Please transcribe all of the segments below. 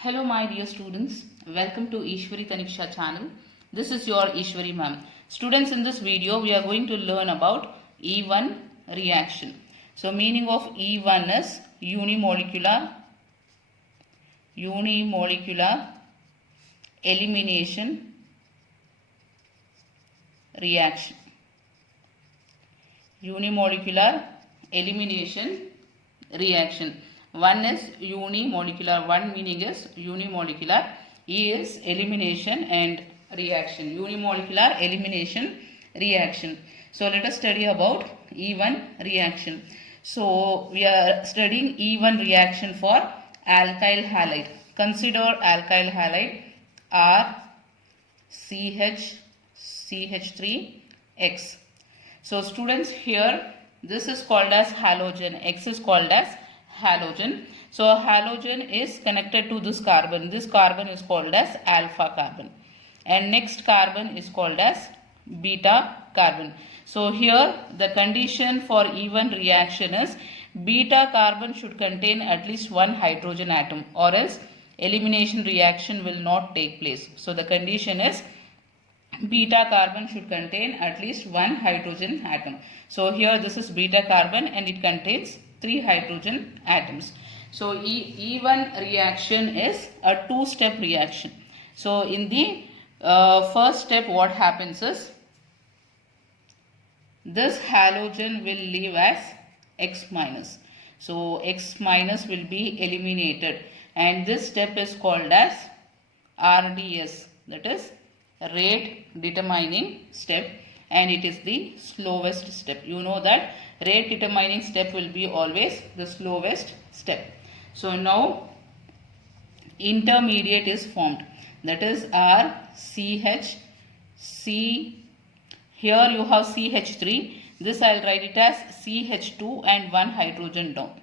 Hello my dear students, welcome to Eshwari channel. This is your Eshwari ma'am. Students, in this video we are going to learn about E1 reaction. So meaning of E1 is unimolecular elimination reaction. Unimolecular elimination reaction. One is unimolecular, one meaning is unimolecular, E is elimination and reaction, unimolecular elimination reaction. So let us study about E1 reaction. So we are studying E1 reaction for alkyl halide. Consider alkyl halide RCH3X. So students, here this is called as halogen, X is called as halogen. So halogen is connected to this carbon. This carbon is called as alpha carbon. And next carbon is called as beta carbon. So here the condition for E1 reaction is beta carbon should contain at least one hydrogen atom, or else elimination reaction will not take place. So the condition is beta carbon should contain at least one hydrogen atom. So here this is beta carbon and it contains 3 hydrogen atoms. So E1 reaction is a two-step reaction. So in the first step, what happens is this halogen will leave as X minus. So X minus will be eliminated, and this step is called as RDS, that is rate determining step, and it is the slowest step. You know that rate determining step will be always the slowest step. So now intermediate is formed, that is RCHC. Here you have CH3, this I will write it as CH2 and 1 hydrogen down.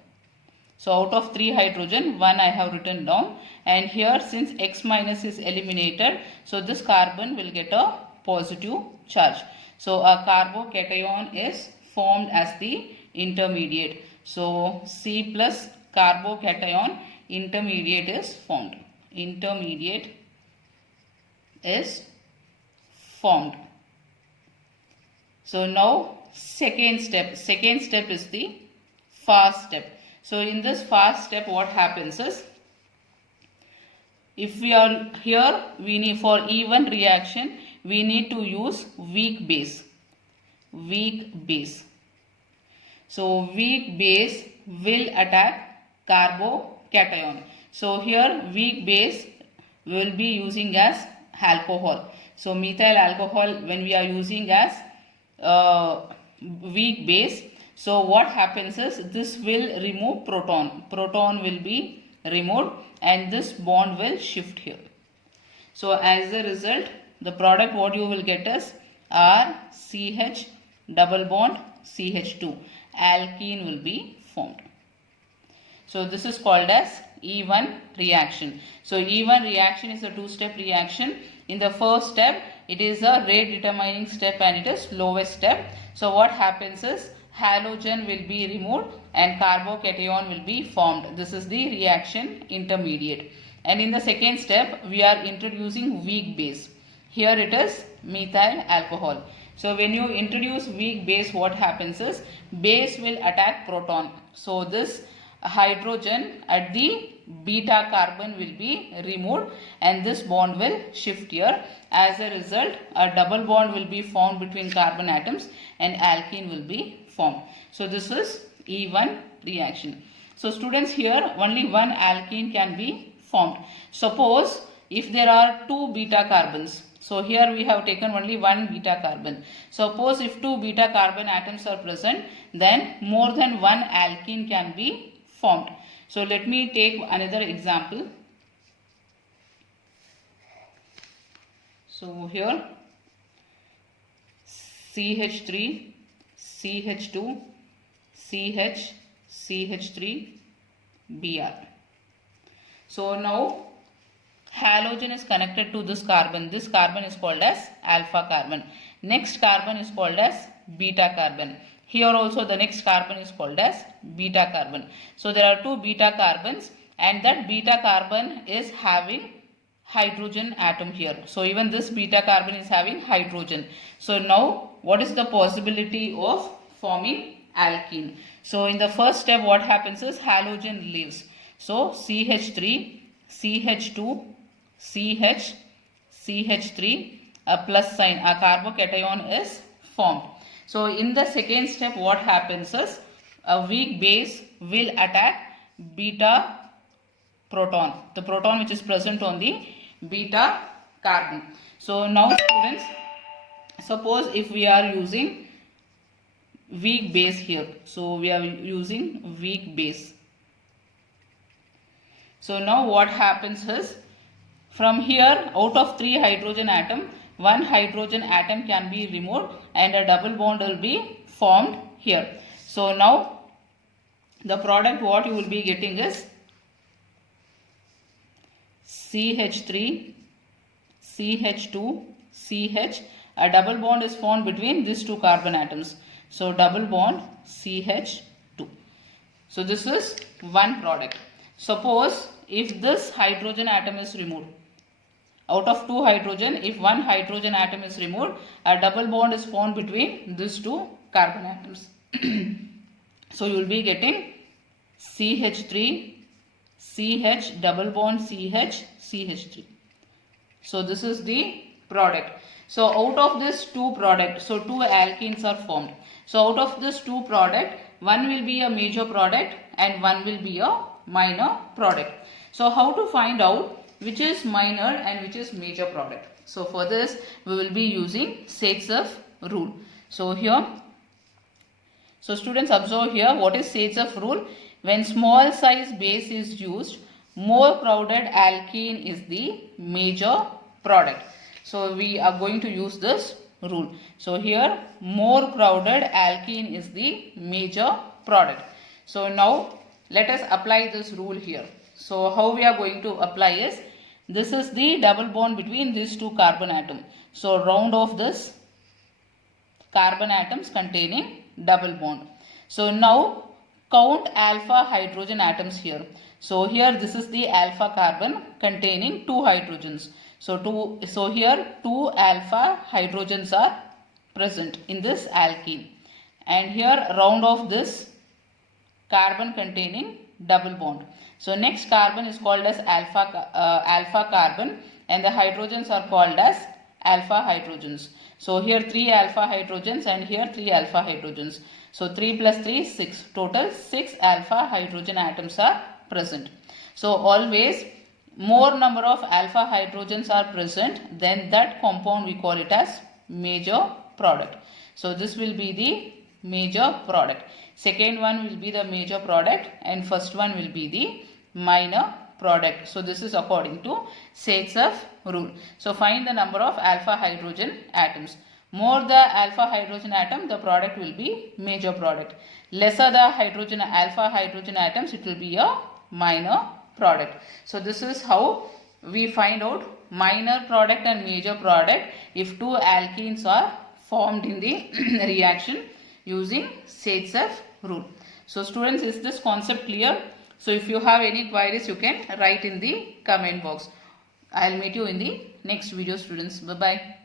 So out of 3 hydrogen, 1 I have written down, and here since X minus is eliminated, so this carbon will get a positive charge. So a carbocation is formed as the intermediate. So C plus carbocation intermediate is formed. Intermediate is formed. So now second step is the fast step. So in this fast step, what happens is, if we are here, we need for E1 reaction, we need to use weak base. So weak base will attack carbocation. So here weak base we will be using as alcohol. So methyl alcohol, when we are using as weak base, so what happens is this will remove proton. Proton will be removed and this bond will shift here. So as a result, the product what you will get is RCH double bond CH2. Alkene will be formed. So this is called as E1 reaction. So E1 reaction is a two-step reaction. In the first step, it is a rate determining step and it is slowest step. So what happens is halogen will be removed and carbocation will be formed. This is the reaction intermediate. And in the second step, we are introducing weak base. Here it is methyl alcohol. So when you introduce weak base, what happens is base will attack proton. So this hydrogen at the beta carbon will be removed and this bond will shift here. As a result, a double bond will be formed between carbon atoms and alkene will be formed. So this is E1 reaction. So students, here only one alkene can be formed. Suppose if there are 2 beta carbons, so here we have taken only one beta carbon. Suppose if 2 beta carbon atoms are present, then more than one alkene can be formed. So let me take another example. So here CH3, CH2, CH, CH3, Br. So now halogen is connected to this carbon. This carbon is called as alpha carbon. Next carbon is called as beta carbon. Here also the next carbon is called as beta carbon. So there are 2 beta carbons and that beta carbon is having hydrogen atom here. So even this beta carbon is having hydrogen. So now what is the possibility of forming alkene? So in the first step what happens is halogen leaves. So CH3, CH2, CH, CH3, a plus sign, a carbocation is formed. So in the second step what happens is a weak base will attack beta proton, the proton which is present on the beta carbon. So now students, suppose if we are using weak base here, so we are using weak base. So now what happens is, from here out of 3 hydrogen atom, 1 hydrogen atom can be removed and a double bond will be formed here. So now the product what you will be getting is CH3, CH2, CH, a double bond is formed between these 2 carbon atoms. So double bond CH2. So this is one product. Suppose if this hydrogen atom is removed, out of 2 hydrogen, if 1 hydrogen atom is removed, a double bond is formed between these 2 carbon atoms. So you will be getting CH3, CH, double bond CH, CH3. So this is the product. So out of this 2 product, so 2 alkenes are formed. So out of this 2 product, one will be a major product and one will be a minor product. So how to find out which is minor and which is major product? So for this we will be using Sachs-F rule. So here, so students observe here what is Sachs-F rule. When small size base is used, more crowded alkene is the major product. So we are going to use this rule. So here more crowded alkene is the major product. So now let us apply this rule here. So how we are going to apply is, this is the double bond between these 2 carbon atoms. So round off this carbon atoms containing double bond. So now count alpha hydrogen atoms here. So here this is the alpha carbon containing 2 hydrogens. So here 2 alpha hydrogens are present in this alkene, and here round off this carbon containing double bond. So next carbon is called as alpha carbon, and the hydrogens are called as alpha hydrogens. So here 3 alpha hydrogens and here 3 alpha hydrogens. So 3 plus 3 is 6. Total 6 alpha hydrogen atoms are present. So always more number of alpha hydrogens are present, then that compound we call it as major product. So this will be the major product. Second one will be the major product and first one will be the minor product. So this is according to Sachs-F rule. So find the number of alpha hydrogen atoms. More the alpha hydrogen atom, the product will be major product. Lesser the alpha hydrogen atoms, it will be a minor product. So this is how we find out minor product and major product if 2 alkenes are formed in the reaction using Sachs-F rule. So students, is this concept clear? So if you have any queries, you can write in the comment box. I will meet you in the next video, students. Bye bye.